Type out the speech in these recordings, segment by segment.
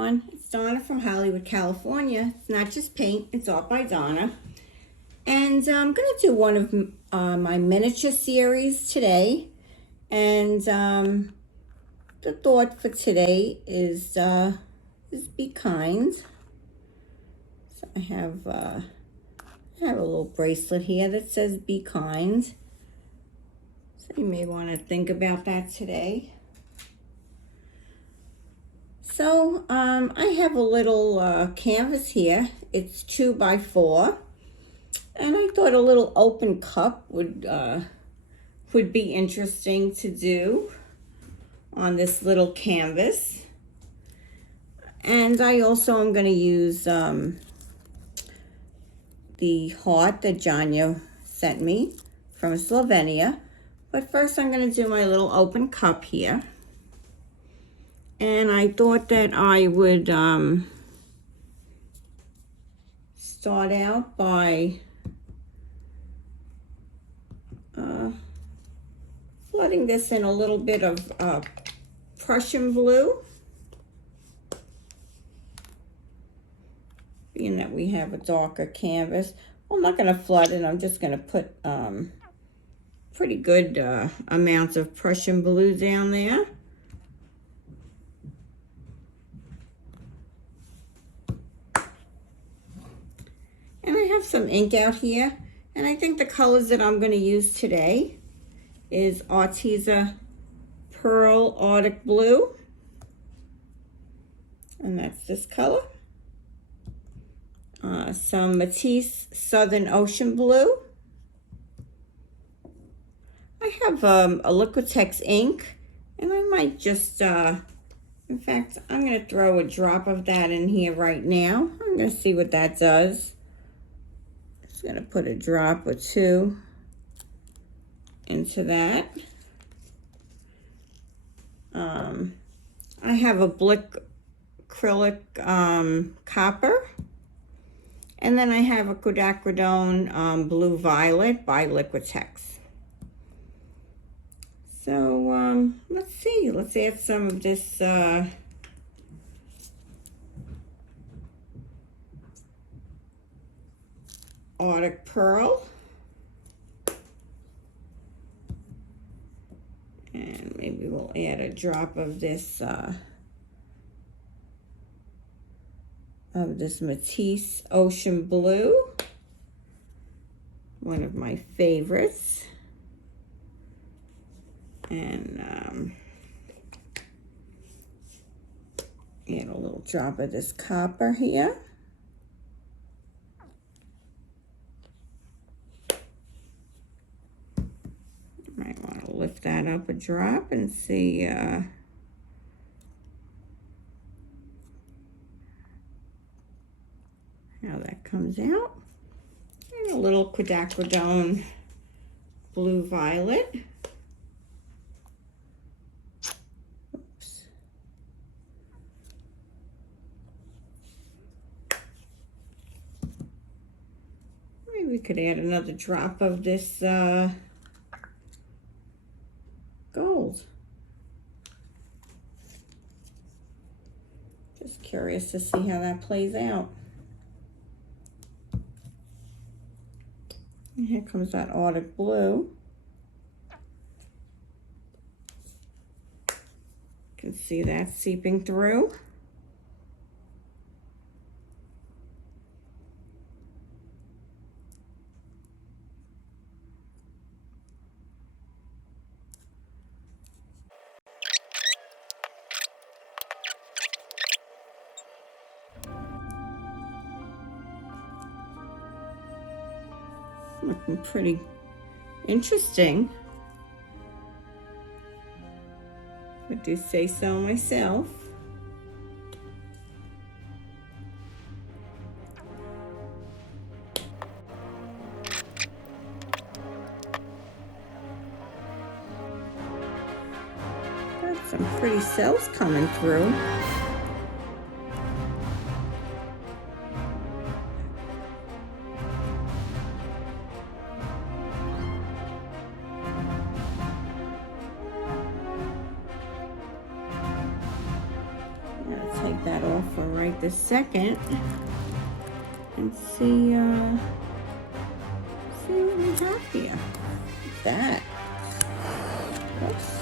everyone, it's Donna from Hollywood, California. It's not just paint, it's art by Donna. And I'm going to do one of my miniature series today. And the thought for today is be kind. So I have a little bracelet here that says be kind. So you may want to think about that today. So I have a little canvas here. It's 2 by 4, and I thought a little open cup would be interesting to do on this little canvas. And I also am going to use the heart that Janya sent me from Slovenia. But first I'm going to do my little open cup here. And I thought that I would start out by flooding this in a little bit of Prussian blue. Being that we have a darker canvas, I'm not going to flood it. I'm just going to put pretty good amounts of Prussian blue down there. And I have some ink out here, and I think the colors that I'm going to use today is Arteza Pearl Artic Blue, and that's this color. Some Matisse Southern Ocean Blue. I have a Liquitex ink, and I might just, in fact, I'm going to throw a drop of that in here right now. I'm going to see what that does. Just going to put a drop or two into that. I have a Blickyrlic Copper. And then I have a Quidicridone Blue Violet by Liquitex. So let's see. Let's add some of this Artic Pearl. And maybe we'll add a drop of this Matisse Ocean Blue, one of my favorites. And add a little drop of this copper here. Might want to lift that up a drop and see how that comes out. And a little Quidicridone Blue Violet. Oops. Maybe we could add another drop of this gold. Just curious to see how that plays out. And here comes that Arctic blue. You can see that seeping through. Looking pretty interesting. I do say so myself. Got some pretty cells coming through. take that off for right this second and see what we have here. Look at that. Oops.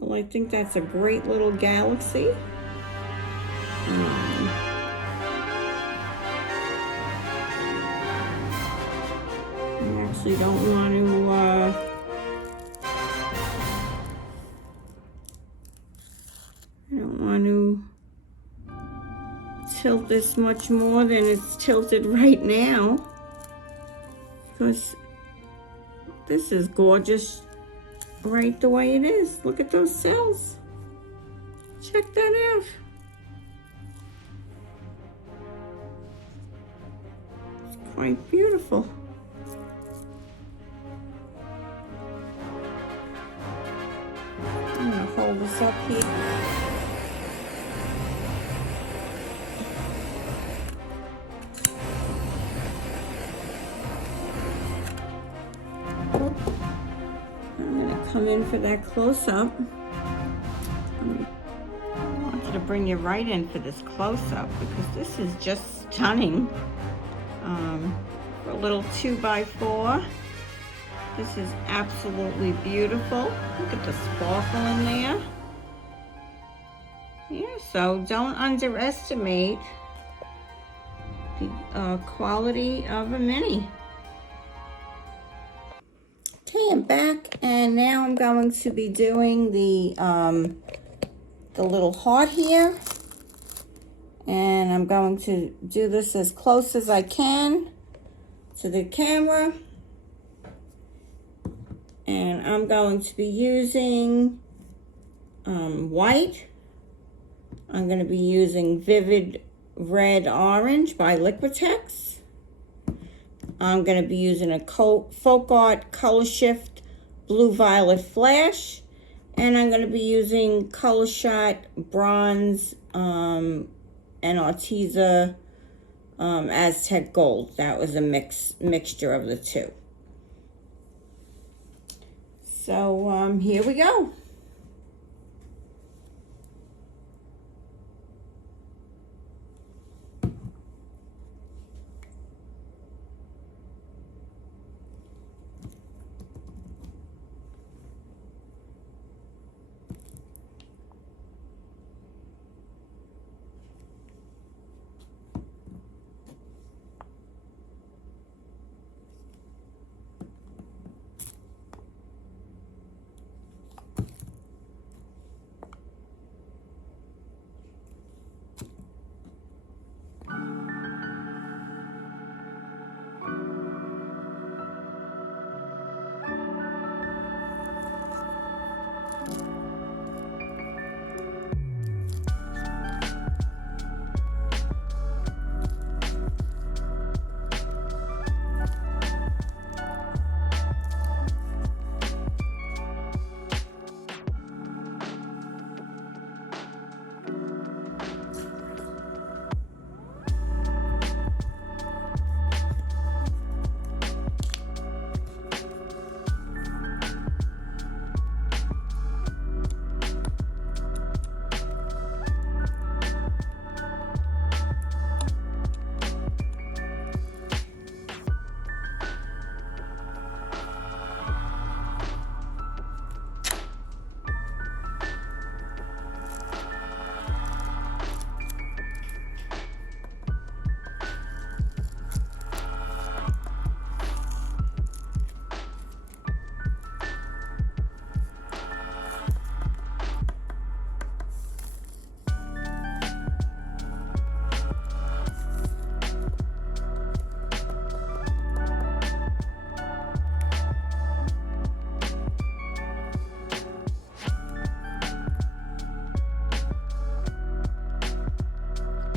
Well, I think that's a great little galaxy. I actually don't want to tilt this much more than it's tilted right now, because this is gorgeous right the way it is. Look at those cells. Check that out. It's quite beautiful. I'm gonna hold this up here. Come in for that close-up. I want you to bring you right in for this close-up because this is just stunning. For a little 2x4, this is absolutely beautiful. Look at the sparkle in there. Yeah, so don't underestimate the quality of a mini. Okay, I'm back, and now I'm going to be doing the little heart here, and I'm going to do this as close as I can to the camera, and I'm going to be using white. I'm going to be using Vivid Red Orange by Liquitex. I'm going to be using a Folk Art Color Shift Blue Violet Flash. And I'm going to be using Color Shot Bronze and Arteza Aztec Gold. That was a mixture of the two. So here we go.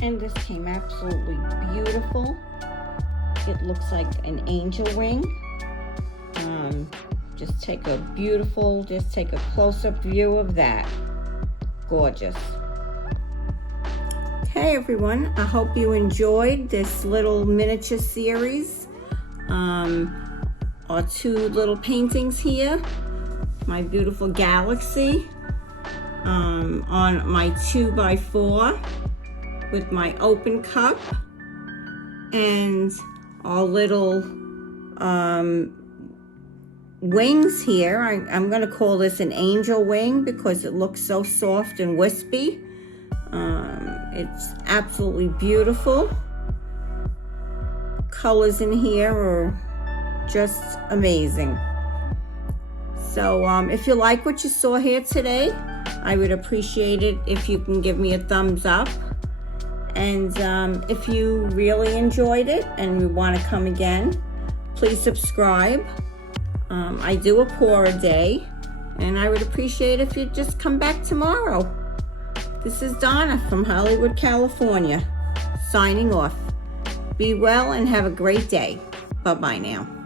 And this came absolutely beautiful. It looks like an angel wing. Just take a close-up view of that. Gorgeous. Okay, everyone, I hope you enjoyed this little miniature series. Our two little paintings here. My beautiful galaxy on my 2x4 with my open cup, and our little wings here. I'm going to call this an angel wing because it looks so soft and wispy. It's absolutely beautiful. Colors in here are just amazing. So if you like what you saw here today, I would appreciate it if you can give me a thumbs up. And if you really enjoyed it and you want to come again, please subscribe. I do a pour a day, and I would appreciate if you'd just come back tomorrow. This is Donna from Hollywood, California, signing off. Be well and have a great day. Bye-bye now.